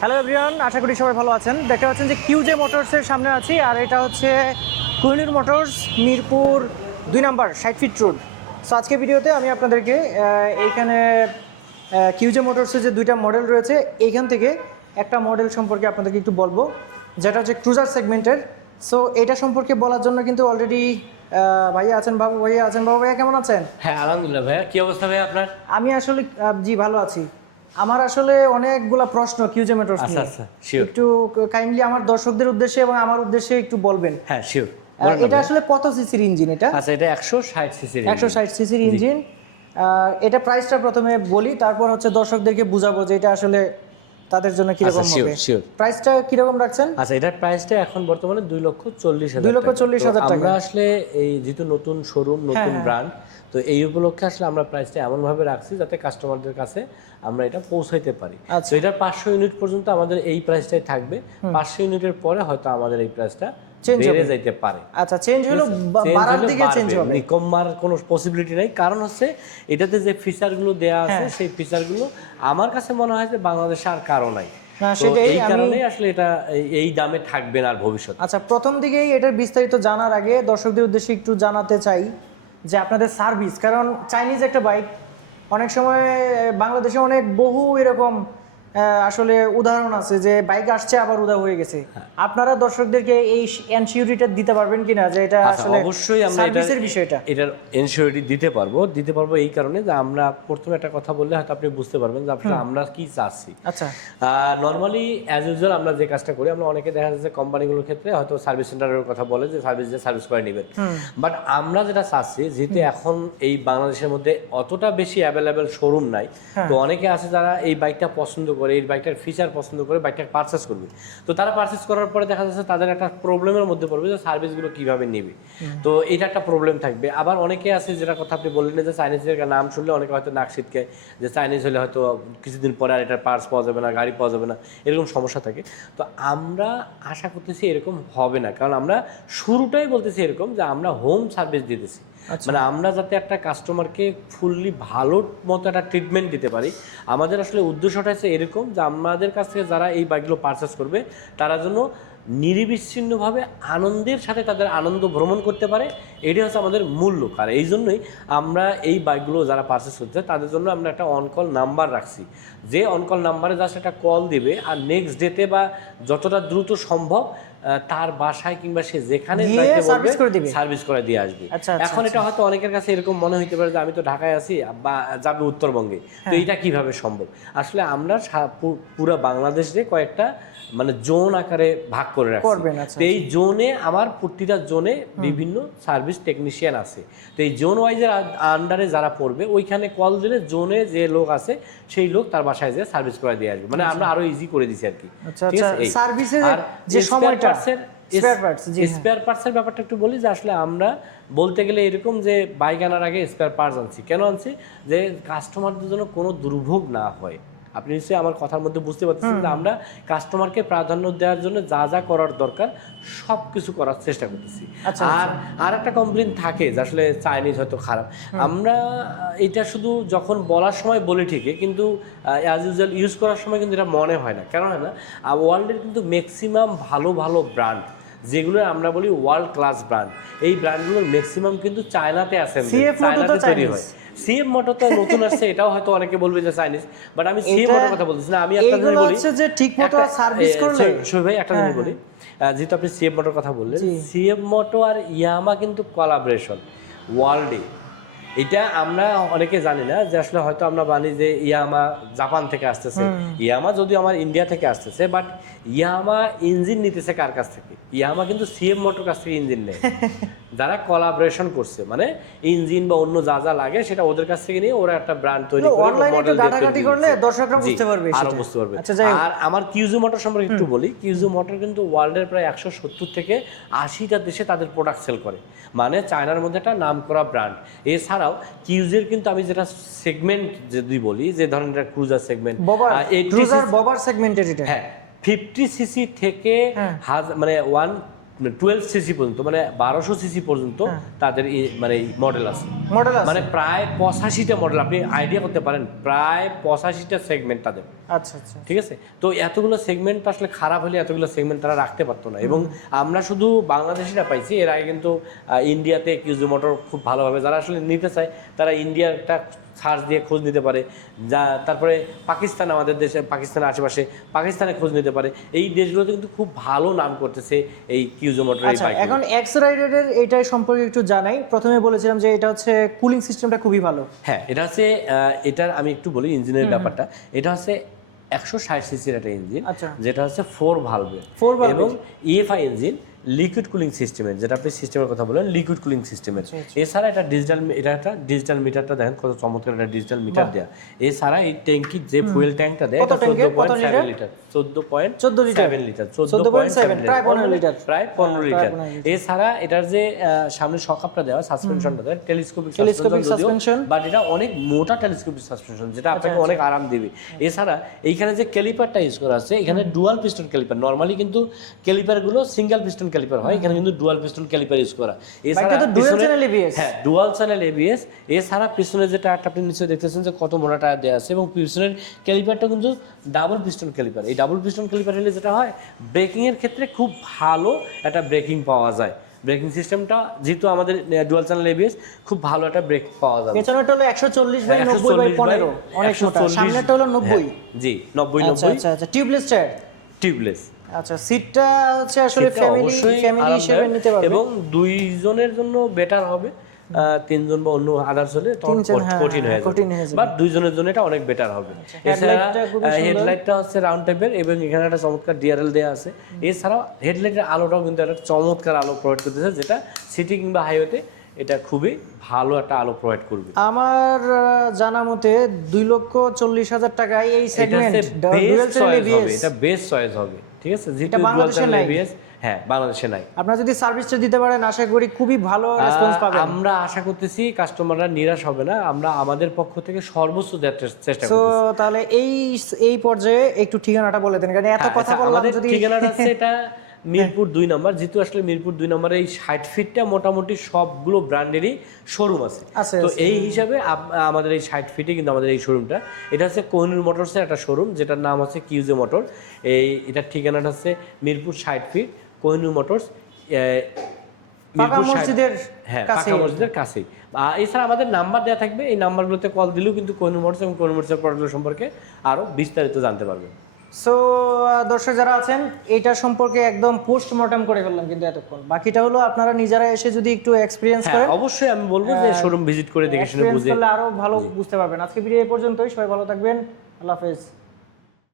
Hello everyone, আশা করি সবাই ভালো আছেন। দেখতে পাচ্ছেন যে কিউজে মোটরসের সামনে আছি, আর এটা হচ্ছে কোহিনূর মোটরস, মিরপুর 2 নম্বর 60 ফিট রোড। সো আজকে ভিডিওতে আমি আপনাদেরকে এইখানে কিউজে মোটরসের যে দুইটা মডেল রয়েছে, এইখান থেকে একটা মডেল সম্পর্কে আপনাদেরকে একটু বলবো, যেটা হচ্ছে ক্রুজার সেগমেন্টের। সো এটা সম্পর্কে বলার জন্য কিন্তু অলরেডি ভাইয়া আছেন, বাবু ভাইয়া আছেন। বাবু ভাইয়া কেমন আছেন? হ্যাঁ, আলহামদুলিল্লাহ ভাইয়া। কি অবস্থা ভাইয়া আপনার? আমি আসলে জি ভালো আছি। আমার আসলে অনেকগুলা প্রশ্ন কিউজে মোটরস নিয়ে। আচ্ছা, শিওর। একটু কাইন্ডলি আমার দর্শকদের উদ্দেশ্যে এবং আমার উদ্দেশ্যে একটু বলবেন। হ্যাঁ, শিওর। এটা আসলে কত সিসির ইঞ্জিন? এটা আচ্ছা, এটা 160 সিসির। 160 সিসির ইঞ্জিন। এটা প্রাইসটা প্রথমে বলি, তারপর হচ্ছে দর্শকদেরকে বুঝাবো যে এটা আসলে তাদের জন্য কিরকম হবে। প্রাইসটা কিরকম রাখছেন? আচ্ছা, এটার প্রাইসটা এখন বর্তমানে 2,40,000। 2,40,000 টাকা। আমরা আসলে এই যেহেতু নতুন শোরুম, নতুন ব্র্যান্ড, তো এই উপলক্ষে আসলে আমরা প্রাইসটা এমনভাবে রাখছি যাতে কাস্টমারদের কাছে আমরা এটা পৌঁছাইতে পারি। তো এটার 500 ইউনিট পর্যন্ত আমাদের এই প্রাইসটাই থাকবে। 500 ইউনিটের পরে হয়তো আমাদের এই প্রাইসটা বেড়ে যাইতে পারে। আচ্ছা, চেঞ্জ হলো, বাড়ার দিকে চেঞ্জ হবে, কমার কোনো পসিবিলিটি নাই। কারণ হচ্ছে এটাতে যে ফিচারগুলো দেয়া আছে, সেই ফিচারগুলো আমার কাছে মনে হয় যে বাংলাদেশে আর কারো নাই। এই কারণেই আসলে এটা এই দামে থাকবে না আর ভবিষ্যতে। আচ্ছা, প্রথম দিকেই এটার বিস্তারিত জানার আগে দর্শকদের উদ্দেশ্যে একটু জানাতে চাই যে আপনাদের সার্ভিস, কারণ চাইনিজ একটা বাইক, অনেক সময় বাংলাদেশে অনেক বহু এরকম আসলে উদাহরণ আছে যে বাইক আসছে আবার উদা হয়ে গেছে। আপনারা দর্শকদেরকে এই এনসিউরিটি দিতে পারবেন কিনা যে এটা আসলে অবশ্যই আমরা সার্ভিসের বিষয়টা, এটার এনসিউরিটি দিতে পারবো এই কারণে যে আমরা প্রথমে একটা কথা বললে হয়তো আপনি বুঝতে পারবেন যে আসলে আমরা কি চাচ্ছি। আচ্ছা, নরমালি অ্যাজ ইউজুয়াল আমরা যে কাজটা করি, আমরা অনেকে দেখা যাচ্ছে কোম্পানিগুলোর ক্ষেত্রে হয়তো সার্ভিস সেন্টারের কথা বলে যে সার্ভিস করে নেবেন, বাট আমরা যেটা চাচ্ছি, যেহেতু এখন এই বাংলাদেশের মধ্যে অতটা বেশি অ্যাভেলেবেল শোরুম নাই, তো অনেকে আছে যারা এই বাইকটা পছন্দ করে, এই বাইকটার ফিচার পছন্দ করে বাইকটা পারচেস করবে। তো তারা পারচেস করার পরে দেখা যাচ্ছে তাদের একটা প্রবলেমের মধ্যে পড়বে যে সার্ভিসগুলো কিভাবে নেবে। তো এটা একটা প্রবলেম থাকবে। আবার অনেকে আছে, যেটা কথা আপনি বললেন যে চাইনিজের নাম শুনলে অনেকে হয়তো নাক ছিটকে, যে চাইনিজ হলে হয়তো কিছুদিন পরে আর এটার পার্টস পাওয়া যাবে না, গাড়ি পাওয়া যাবে না, এরকম সমস্যা থাকে। তো আমরা আশা করতেছি এরকম হবে না, কারণ আমরা শুরুটাই বলতেছি এরকম যে আমরা হোম সার্ভিস দিতেছি। মানে আমরা যাতে একটা কাস্টমারকে ফুললি ভালো মতো একটা ট্রিটমেন্ট দিতে পারি। আমাদের আসলে উদ্দেশ্যটা হচ্ছে এরকম যে আমাদের কাছ থেকে যারা এই বাইকগুলো পারচেস করবে, তারা যেন নিরবিচ্ছিন্নভাবে আনন্দের সাথে তাদের আনন্দ ভ্রমণ করতে পারে, এটাই হচ্ছে আমাদের মূল লক্ষ্য। আর এই জন্যই আমরা এই বাইকগুলো যারা পারচেস করতে, তাদের জন্য আমরা একটা অনকল নাম্বার রাখছি, যে অনকল নাম্বারে জাস্ট একটা কল দিবে, আর নেক্সট ডেতে বা যতটা দ্রুত সম্ভব তার বাসায় কিংবা সে যেখানে সার্ভিস করে দিয়ে আসবে। এখন এটা হয়তো অনেকের কাছে এরকম মনে হইতে পারে যে আমি তো ঢাকায় আছি বা যাবে উত্তরবঙ্গে, তো এইটা কিভাবে সম্ভব? আসলে আমরা পুরো বাংলাদেশে কয়েকটা মানে জোন আকারে ভাগ করে রাখছি। এই জোনে আমার প্রতিটা জোনে বিভিন্ন সার্ভিস টেকনিশিয়ান আছে। তো এই জোন ওয়াইজের আন্ডারে যারা পড়বে, ওইখানে কল দিলে জোনে যে লোক আছে সেই লোক তার বাসায় যেয়ে সার্ভিস করে দিয়ে আসবে। মানে আমরা আরো ইজি করে দিছি আর কি। স্পেয়ার পার্টসের ব্যাপারটা একটু বলি যে আসলে আমরা বলতে গেলে এরকম যে বাইক আনার আগে স্পেয়ার পার্টস আনছি। কেন আনছি? যে কাস্টমারদের জন্য কোনো দুর্ভোগ না হয়। আপনি নিশ্চয়ই আমার কথার মধ্যে বুঝতে পারছেন যে আমরা কাস্টমারকে প্রাধান্য দেওয়ার জন্য যা যা করার দরকার সব কিছু করার চেষ্টা করতেছি। আর একটা কমপ্লেন থাকে যে আসলে চাইনিজ হয়তো খারাপ। আমরা এটা শুধু যখন বলার সময় বলি ঠিকই, কিন্তু অ্যাজ ইউজুয়াল ইউজ করার সময় কিন্তু এটা মনে হয় না। কেন হয় না? ওয়ার্ল্ডের কিন্তু ম্যাক্সিমাম ভালো ভালো ব্র্যান্ড, যেগুলো আমরা বলি ওয়ার্ল্ড ক্লাস ব্র্যান্ড, এই ব্র্যান্ডগুলোর ম্যাক্সিমাম কিন্তু চায়নাতে অ্যাসেম্বল, চায়নাতে তৈরি হয়। সিএম মোটর তো নতুন আসছে, এটাও হয়তো অনেকে বলবে যে চাইনিজ, বাট আমি সিএম মোটর কথা বলতেছি না। আমি একটা জিনিস বলি যে ঠিকমতো সার্ভিস করলে, শোই ভাই একটা জিনিস বলি, যেহেতু আপনি সিএম মোটর কথা বললেন, সিএম মোটর আর ইয়ামাহা কিন্তু কোলাবোরেশন ওয়ার্ল্ডে। এটা আমরা অনেকে জানি না যে আসলে হয়তো আমরা জানি যে ইয়ামাহা জাপান থেকে আসতেছে, ইয়ামাহা যদিও আমার ইন্ডিয়া থেকে আসতেছে, বাট ইয়ামাহা ইঞ্জিন নিতেছে কার কাছ থেকে? ইয়ামাহা কিন্তু সিএম মোটর কাছ থেকে ইঞ্জিন নেয়। যারা কোলাবোরেশন করছে, মানে ইঞ্জিন বা অন্য যা যা লাগে সেটা ওদের কাছ থেকে নিয়ে ওরা একটা ব্র্যান্ড তৈরি করে মডেল করলে দর্শকরা বুঝতে পারবে, আরো বুঝতে পারবে। আর আমার কিউজু মোটর সম্পর্কে একটু বলি। কিউজু মোটর কিন্তু ওয়ার্ল্ডের প্রায় 170 থেকে 80টা দেশে তাদের প্রোডাক্ট সেল করে, মানে চায়নার মধ্যে একটা নামকরা ব্র্যান্ড। এছাড়াও কিউজের কিন্তু আমি যেটা সেগমেন্ট যদি বলি, যে ধরেন এটা ক্রুজার সেগমেন্ট, ববার সেগমেন্টের, এটা 50 সিসি থেকে মানে 12 সিসি পর্যন্ত মানে 1200 সিসি পর্যন্ত তাদের মানে মডেল আছে। মডেল আছে মানে প্রায় 85টা মডেল, আপনি আইডিয়া করতে পারেন, প্রায় 85টা সেগমেন্ট তাদের। আচ্ছা আচ্ছা। ঠিক আছে, তো এতগুলো সেগমেন্ট আসলে খারাপ হলে এতগুলো সেগমেন্ট তারা রাখতে পারতো না। এবং আমরা শুধু বাংলাদেশিরা পাইছি, এর আগে কিন্তু ইন্ডিয়াতে কিউজি মোটর খুব ভালোভাবে যারা আসলে নিতে চায় তারা ইন্ডিয়াটা সার্চ দিয়ে খোঁজ নিতে পারে। তারপরে পাকিস্তান, আমাদের দেশে পাকিস্তানের আশেপাশে পাকিস্তানে খোঁজ নিতে পারে। এই দেশগুলোতে কিন্তু খুব ভালো নাম করতেছে এই কিউজি মোটর। আচ্ছা, এখন এক্স রাইডারের এইটাই সম্পর্কে একটু জানাই। প্রথমে বলেছিলাম যে এটা হচ্ছে কুলিং সিস্টেমটা খুবই ভালো। হ্যাঁ, এটা হচ্ছে এটার আমি একটু বলি ইঞ্জিনের ব্যাপারটা। এটা হচ্ছে 160 সিসির একটা ইঞ্জিন, আচ্ছা। যেটা হচ্ছে 4 ভালভের এবং ইএফআই ইঞ্জিন, লিকুইড কুলিং সিস্টেমের, যেটা আপনি সিস্টেমের কথা বলেন লিকুইড কুলিং সিস্টেমের। এছাড়া এটা একটা ডিজিটাল মিটারটা দেখেন কত চমৎকার একটা ডিজিটাল মিটার দেয়া। এছাড়া এই ট্যাঙ্কির যে ফুয়েল ট্যাঙ্কটা দেয় এটা 14.7 লিটার, 14.7 লিটার, 14.7 প্রায় 15 লিটার, প্রায় 15 লিটার। এছাড়া এটার যে সামনে শকআপটা দেওয়া, সাসপেনশনটা দেয় টেলিস্কোপিক সাসপেনশন, বাট এটা অনেক মোটা টেলিস্কোপিক সাসপেনশন, যেটা আপনাকে অনেক আরাম দিবে। এছাড়া এইখানে যে ক্যালিপারটা ইউজ করা আছে, এখানে ডুয়াল পিস্টন ক্যালিপার। নরমালি কিন্তু ক্যালিপারগুলো সিঙ্গেল পিস্টন ক্যালিপার হয়, এখানে কিন্তু ডুয়াল পিস্টন ক্যালিপার ইউজ করা। এছাড়া ডুয়াল চ্যানেল এবিএস, হ্যাঁ ডুয়াল চ্যানেল এবিএস। এছাড়া পিছনে যে টায়ারটা আপনি নিচে দেখতেছেন যে কত মোটা টায়ার দেওয়া আছে, এবং পিছনের ক্যালিপারটা কিন্তু ডাবল পিস্টন ক্যালিপার। এই ডাবল পিস্টন ক্যালিপার হলে যেটা হয়, ব্রেকিং এর ক্ষেত্রে খুব ভালো একটা ব্রেকিং পাওয়া যায়। ব্রেকিং সিস্টেমটা যেহেতু আমাদের ডুয়াল চ্যানেল এবিএস, খুব ভালো একটা ব্রেক পাওয়া যাবে। পেছনেরটা হলো 140/90/15, অনেক মোটা। সামনেরটা হলো 90। জি, 90/90। আচ্ছা আচ্ছা। Tubeless tyre, tubeless. আচ্ছা, সিটটা হচ্ছে আসলে ফ্যামিলি হিসেবে নিতে পারবে, এবং দুইজনের জন্য বেটার হবে। তিনজন বা অন্য আদার্স হলে তখন কঠিন হয়ে যাবে, বাট দুইজনের জন্য এটা অনেক বেটার হবে। এছাড়া হেডলাইটটা হচ্ছে রাউন্ড টাইপের, এবং এখানে একটা চমৎকার ডিআরএল দেওয়া আছে। এছাড়াও হেডলাইটের আলোটাও কিন্তু একটা চমৎকার আলো প্রোভাইড করতেছে, যেটা সিটি কিংবা হাইওয়েতে এটা খুবই ভালো একটা আলো প্রোভাইড করবে। আমার জানা মতে 2,40,000 টাকায় এই সেগমেন্ট ডুয়াল চ্যানেল এবিএস, এটা বেস্ট চয়েস হবে। ঠিক আছে, যেটা ডুয়াল চ্যানেল এবিএস, হ্যাঁ বাংলাদেশে নাই। আপনারা যদি সার্ভিসটা দিতে পারেন, আশা করি খুবই ভালো রেসপন্স পাবেন। আমরা আশা করতেছি কাস্টমাররা নিরাশ হবে না, আমরা আমাদের পক্ষ থেকে সর্বোচ্চ দেওয়ার চেষ্টা করতেছি। তো তাহলে এই পর্যায়ে একটু ঠিকানাটা বলে দেন, কারণ এত কথা বললাম। যদি ঠিকানাটা আছে এটা মিরপুর 2 নম্বর, যেহেতু আসলে মিরপুর 2 নম্বরে এই 60 ফিটটা মোটামুটি সবগুলো ব্র্যান্ডেরই শোরুম আছে। তো এই হিসাবে আমাদের এই 60 ফিটে কিন্তু আমাদের এই শোরুমটা, এটা হচ্ছে কোহিনূর মোটরসের একটা শোরুম, যেটার নাম হচ্ছে কিউজে মোটর। এটার ঠিকানাটা হচ্ছে মিরপুর 60 ফিট কোহিনূর মোটরস, পাকা মসজিদের কাছেই। এছাড়া আমাদের নাম্বার দেওয়া থাকবে, এই নাম্বারগুলোতে কল দিলেও কিন্তু কোহিনূর মোটরস এবং কোহিনূর মোটরসের প্রোডাক্ট সম্পর্কে আরো বিস্তারিত জানতে পারবেন। সো দর্শক যারা আছেন, এইটা সম্পর্কে একদম পোস্টমর্টম করে ফেললাম কিন্তু এতক্ষণ। বাকিটা হলো আপনারা নিজেরা এসে যদি একটু এক্সপেরিয়েন্স করেন, অবশ্যই আমি বলবো যে শোরুম ভিজিট করে দেখে শুনে বুঝে আরো ভালো বুঝতে পারবেন। আজকে ভিডিও এই পর্যন্তই, সবাই ভালো থাকবেন, আল্লাহ হাফেজ।